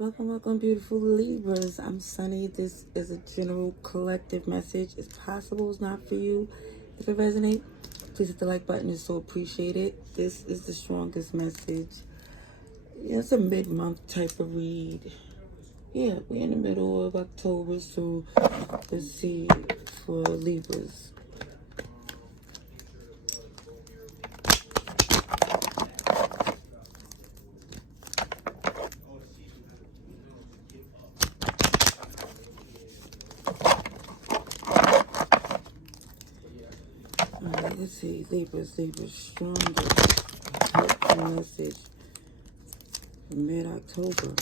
Welcome, beautiful Libras. I'm Sunny. This is a general collective message. It's possible it's not for you. If it resonates, please hit the like button. It's so appreciated. This is the strongest message. Yeah, it's a mid-month type of read. Yeah, we're in the middle of October, so let's see for Libras. Alright, let's see. Libras, strongest helpful message for mid-October.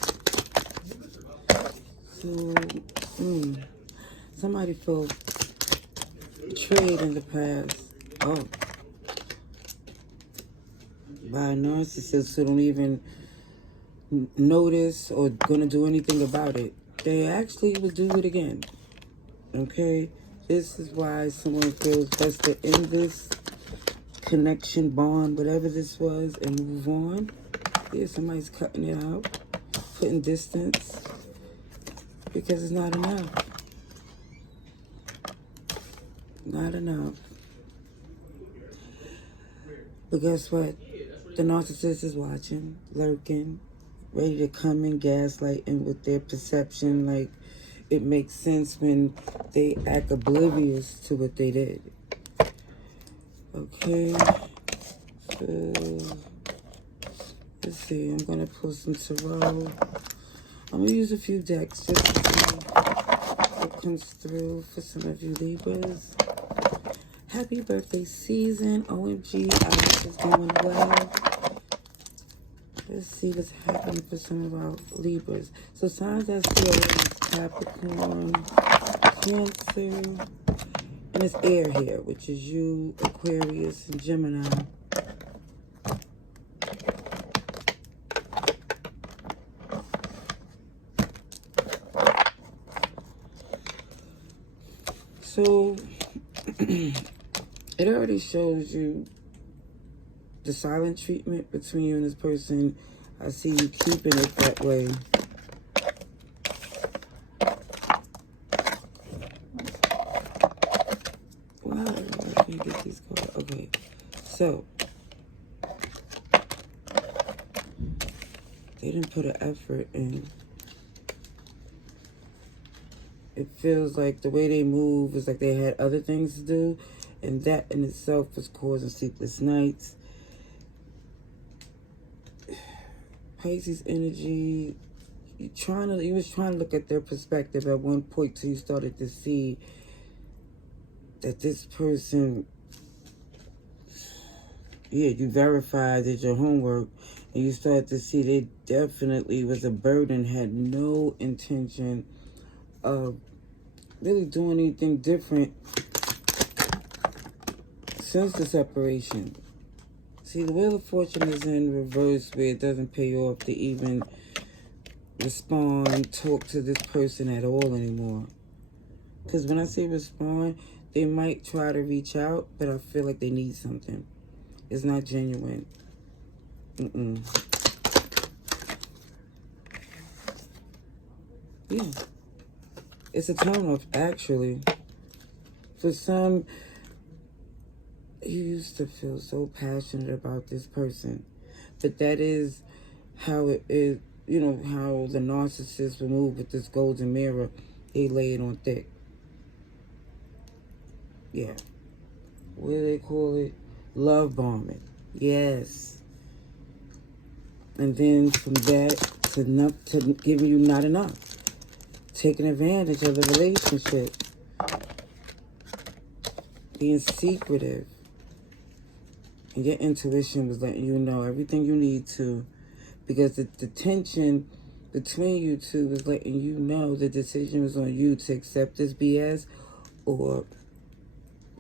So, somebody felt betrayed in the past. Oh, by a narcissist who don't even notice or gonna do anything about it. They actually will do it again. Okay? This is why someone feels best to end this connection, bond, whatever this was, and move on. Yeah, somebody's cutting it out, putting distance, because it's not enough. Not enough. But guess what? The narcissist is watching, lurking, ready to come and gaslighting with their perception. Like, it makes sense when they act oblivious to what they did. Okay. So, let's see. I'm going to pull some tarot. I'm going to use a few decks just to see what comes through for some of you Libras. Happy birthday season. OMG, I hope it's going well. Let's see what's happening for some of our Libras. So signs I see are Capricorn, Cancer, and it's air here, which is you, Aquarius, and Gemini. So it already shows you the silent treatment between you and this person. I see you keeping it that way. Wow, I can't get these cards. Okay, so they didn't put an effort in. It feels like the way they move is like they had other things to do, and that in itself was causing sleepless nights. Pisces energy, you was trying to look at their perspective at one point till you started to see that this person, yeah, you verified, did your homework, and you started to see they definitely was a burden, had no intention of really doing anything different since the separation. See, the Wheel of Fortune is in reverse where it doesn't pay off to even respond, talk to this person at all anymore. Because when I say respond, they might try to reach out, but I feel like they need something. It's not genuine. Yeah. It's a turn off, actually. For some, you used to feel so passionate about this person. But that is how it is, you know, how the narcissist will move with this golden mirror. They lay it on thick. Yeah. What do they call it? Love bombing. Yes. And then from that to giving you not enough. Taking advantage of the relationship. Being secretive. And your intuition was letting you know everything you need to. Because the tension between you two was letting you know the decision was on you to accept this BS or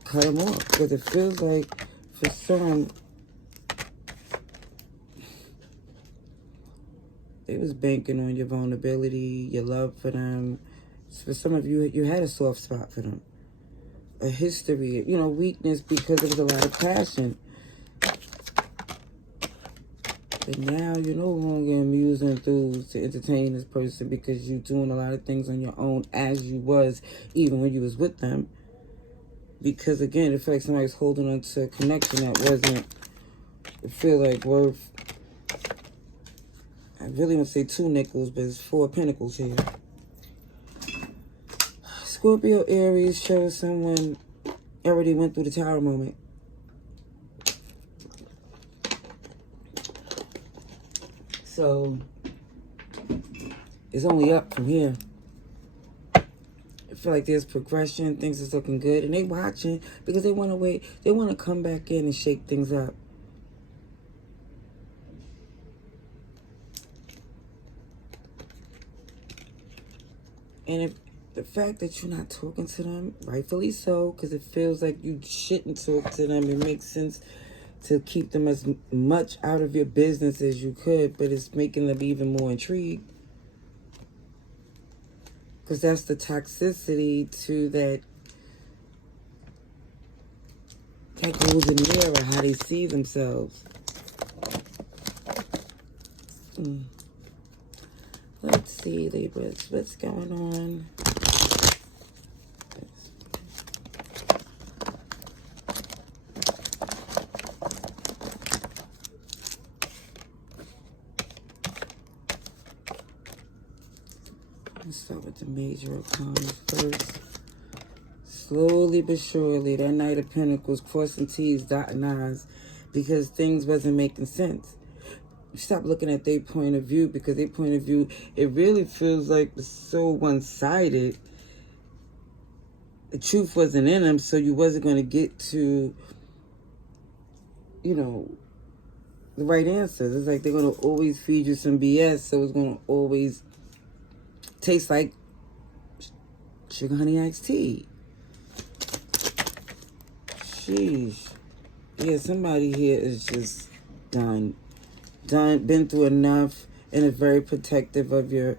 cut them off. Because it feels like for some, they was banking on your vulnerability, your love for them. For some of you, you had a soft spot for them. A history, you know, weakness because there was a lot of passion. But now you're no longer amused and enthused to entertain this person because you're doing a lot of things on your own as you was even when you was with them. Because again, it feels like somebody's holding on to a connection that wasn't, it feel like worth, I really want to say 2 nickels, but it's 4 pentacles here. Scorpio, Aries shows someone already went through the Tower moment. So it's only up from here. I feel like there's progression, things is looking good, and they watching because they want to wait. They want to come back in and shake things up. And if the fact that you're not talking to them, rightfully so, because it feels like you shouldn't talk to them. It makes sense to keep them as much out of your business as you could, but it's making them even more intrigued. Because that's the toxicity to that goes in the mirror, how they see themselves. Let's see, Libras, what's going on? Let's start with the major arcana first. Slowly but surely, that Knight of Pentacles, crossing T's, dotting I's, because things wasn't making sense. Stop looking at their point of view, because their point of view, it really feels like it's so one-sided. The truth wasn't in them, so you wasn't going to get to, you know, the right answers. It's like they're going to always feed you some BS, so it's going to always taste like sugar honey iced tea. Sheesh. Yeah, somebody here is just done, been through enough, and is very protective of your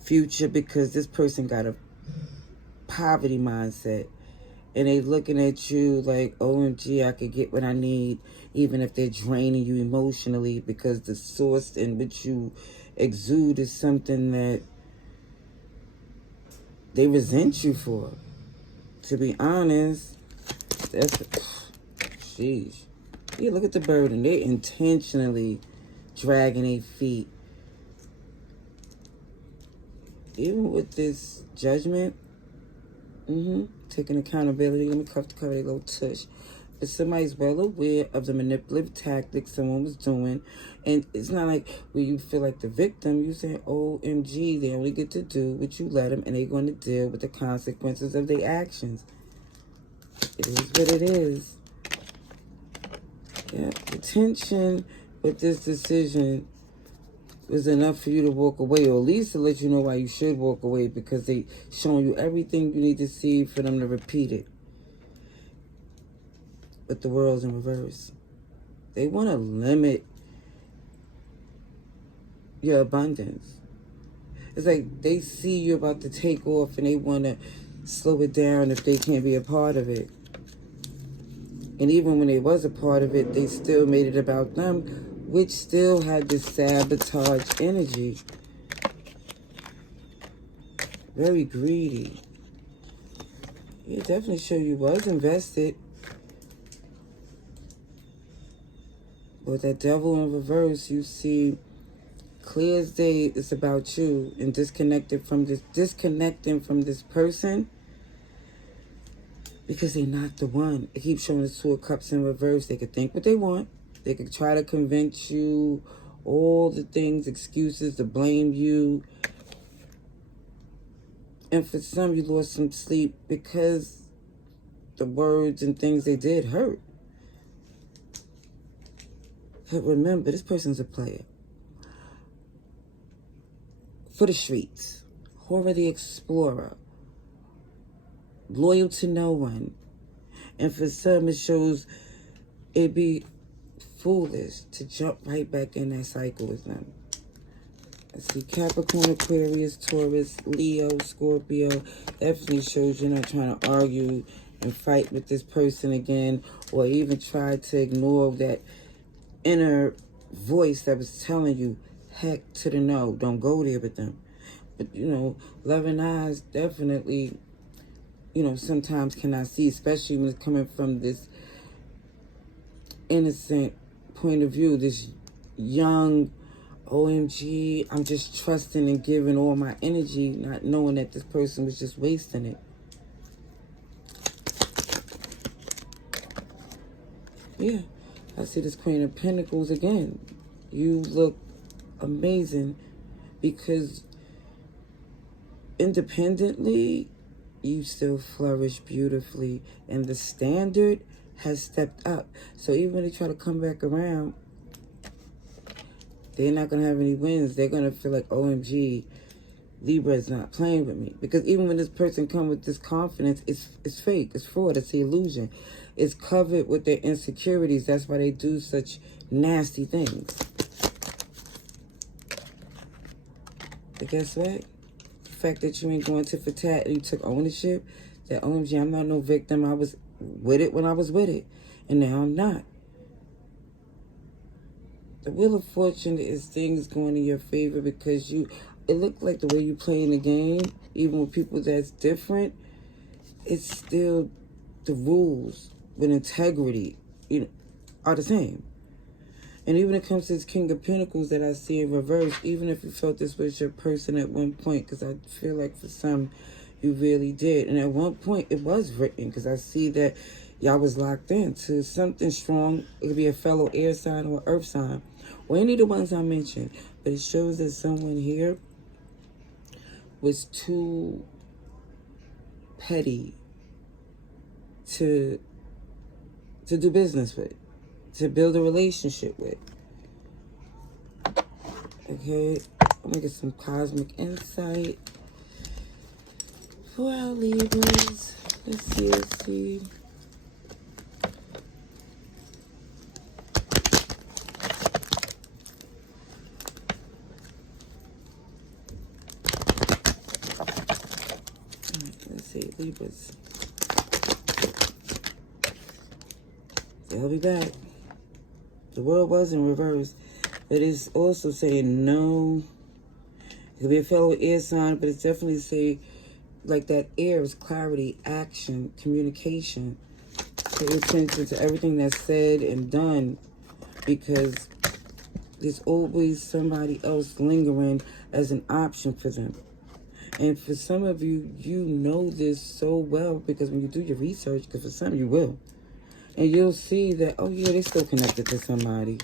future, because this person got a poverty mindset, and they looking at you like, OMG, I could get what I need, even if they're draining you emotionally, because the source in which you exude is something that they resent you for. To be honest, that's, sheesh. Yeah, look at the burden. They intentionally dragging their feet. Even with this judgment, taking accountability. Let me cover their little tush. But somebody's well aware of the manipulative tactics someone was doing. And it's not like where you feel like the victim. You say, OMG, they only get to do what you let them, and they're going to deal with the consequences of their actions. It is what it is. Yeah, the tension with this decision was enough for you to walk away, or at least to let you know why you should walk away, because they showing you everything you need to see for them to repeat it. But the world's in reverse. They want to limit your abundance. It's like they see you about to take off, and they want to slow it down if they can't be a part of it. And even when they was a part of it, they still made it about them, which still had this sabotage energy. Very greedy. It definitely show you was invested. But that devil in reverse, you see clear as day, it's about you, and disconnecting from this person, because they're not the one. It keeps showing us 2 of Cups in reverse. They could think what they want. They could try to convince you all the things, excuses to blame you. And for some, you lost some sleep because the words and things they did hurt. But remember, this person's a player. For the streets. Horror the explorer. Loyal to no one. And for some, it shows it'd be foolish to jump right back in that cycle with them. I see Capricorn, Aquarius, Taurus, Leo, Scorpio. Definitely shows you're not trying to argue and fight with this person again, or even try to ignore that inner voice that was telling you, heck to the no, don't go there with them. But, you know, loving eyes definitely, you know, sometimes cannot see, especially when it's coming from this innocent point of view, this young, OMG, I'm just trusting and giving all my energy, not knowing that this person was just wasting it. Yeah, I see this Queen of Pentacles again. You look amazing because independently, you still flourish beautifully. And the standard has stepped up. So even when they try to come back around, they're not going to have any wins. They're going to feel like, OMG, Libra is not playing with me. Because even when this person comes with this confidence, it's fake. It's fraud. It's the illusion. It's covered with their insecurities. That's why they do such nasty things. But guess what? The fact that you ain't going tit for tat and you took ownership, that OMG, I'm not no victim. I was with it when I was with it. And now I'm not. The Wheel of Fortune is things going in your favor because it looked like the way you playing the game, even with people that's different, it's still the rules with integrity, you know, are the same. And even when it comes to this King of Pentacles that I see in reverse, even if you felt this was your person at one point, because I feel like for some, you really did. And at one point, it was written, because I see that y'all was locked into something strong. It could be a fellow air sign or earth sign, or any of the ones I mentioned. But it shows that someone here was too petty to do business with, to build a relationship with. Okay, I'm gonna get some cosmic insight for our Libras. Let's see. Let's see, Libras. They'll be back. The world was in reverse. But it's also saying no. It could be a fellow air sign, but it's definitely say like that air is clarity, action, communication. Pay attention to everything that's said and done, because there's always somebody else lingering as an option for them. And for some of you, you know this so well because when you do your research, because for some you will, and you'll see that, oh yeah, they're still connected to somebody.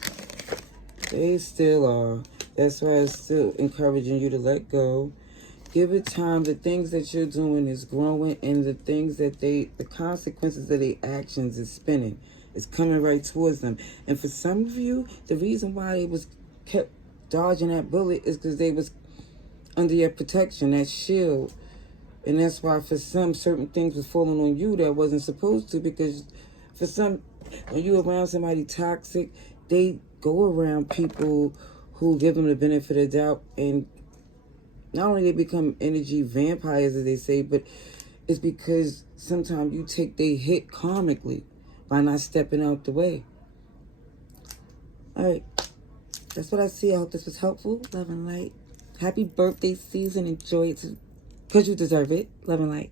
They still are. That's why it's still encouraging you to let go. Give it time. The things that you're doing is growing, and the things that the consequences of their actions is spinning. It's coming right towards them. And for some of you, the reason why they was kept dodging that bullet is because they was under your protection, that shield. And that's why for some, certain things was falling on you that wasn't supposed to, because for some, when you're around somebody toxic, they go around people who give them the benefit of the doubt, and not only they become energy vampires, as they say, but it's because sometimes you take they hit karmically by not stepping out the way. All right, that's what I see. I hope this was helpful. Love and light. Happy birthday season. Enjoy it because you deserve it. Love and light.